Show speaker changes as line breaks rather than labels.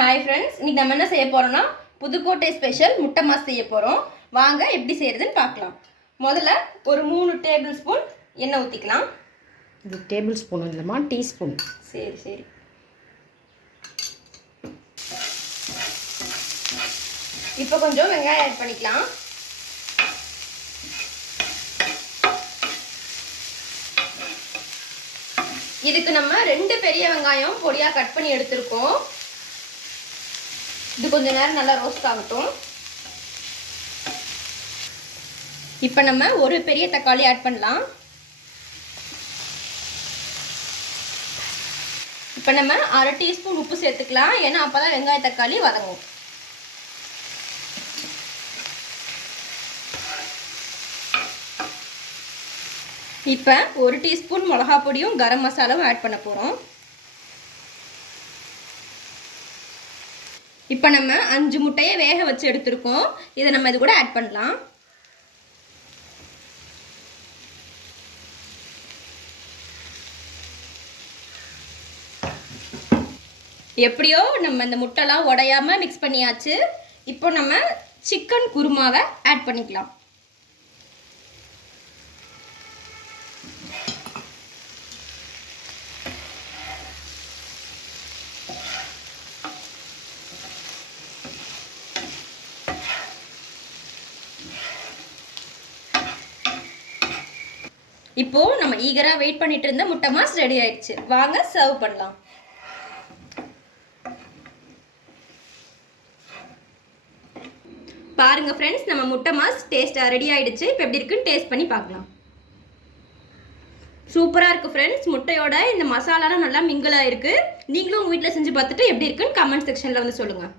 Hi friends இன்னைக்கு நம்ம என்ன செய்ய போறோம்னா புதுக்கோட்டை ஸ்பெஷல் முட்டை மாஸ் செய்ய போகிறோம் வாங்க எப்படி செய்யறதுன்னு பார்க்கலாம். முதல்ல ஒரு மூணு டேபிள் ஸ்பூன் எண்ணெய் ஊற்றிக்கலாம்
இது டேபிள் ஸ்பூன் இல்லைம்மா டீஸ்பூன்
சரி சரி. இப்போ கொஞ்சம் வெங்காயம் ஆட் பண்ணிக்கலாம். இதுக்கு நம்ம ரெண்டு பெரிய வெங்காயம் பொடியாக கட் பண்ணி எடுத்திருக்கோம். இது கொஞ்ச நேரம் நல்லா ரோஸ்ட் ஆகட்டும். இப்போ நம்ம ஒரு பெரிய தக்காளி ஆட் பண்ணலாம். இப்போ நம்ம அரை டீஸ்பூன் உப்பு சேர்த்துக்கலாம். ஏன்னா அப்போ தான் வெங்காய தக்காளி வதங்கும். இப்போ ஒரு டீஸ்பூன் மிளகா பொடியும் கரம் மசாலாவும் ஆட் பண்ண போகிறோம் இப்போ நம்ம அஞ்சு முட்டையை வேக வச்சு எடுத்திருக்கோம். இதை நம்ம இது கூட ஆட் பண்ணலாம். எப்படியோ நம்ம இந்த முட்டைலாம் உடையாம மிக்ஸ் பண்ணியாச்சு. இப்போ நம்ம சிக்கன் குருமாவை ஆட் பண்ணிக்கலாம். இப்போ நம்ம ஈகரா வெயிட் பண்ணிட்டு இருந்த முட்டை மாஸ் ரெடி ஆயிடுச்சு. வாங்க சர்வ் பண்ணலாம். பாருங்க ஃப்ரெண்ட்ஸ் நம்ம முட்டை மாஸ் டேஸ்ட்டாக ரெடி ஆயிடுச்சு. இப்போ எப்படி இருக்குன்னு டேஸ்ட் பண்ணி பார்க்கலாம். சூப்பராக இருக்குது ஃப்ரெண்ட்ஸ் முட்டையோட இந்த மசாலாலாம் நல்லா மிங்கிளாக இருக்குது நீங்களும் உங்கள் வீட்டில் செஞ்சு பார்த்துட்டு எப்படி இருக்குன்னு கமெண்ட் செக்ஷனில் வந்து சொல்லுங்கள்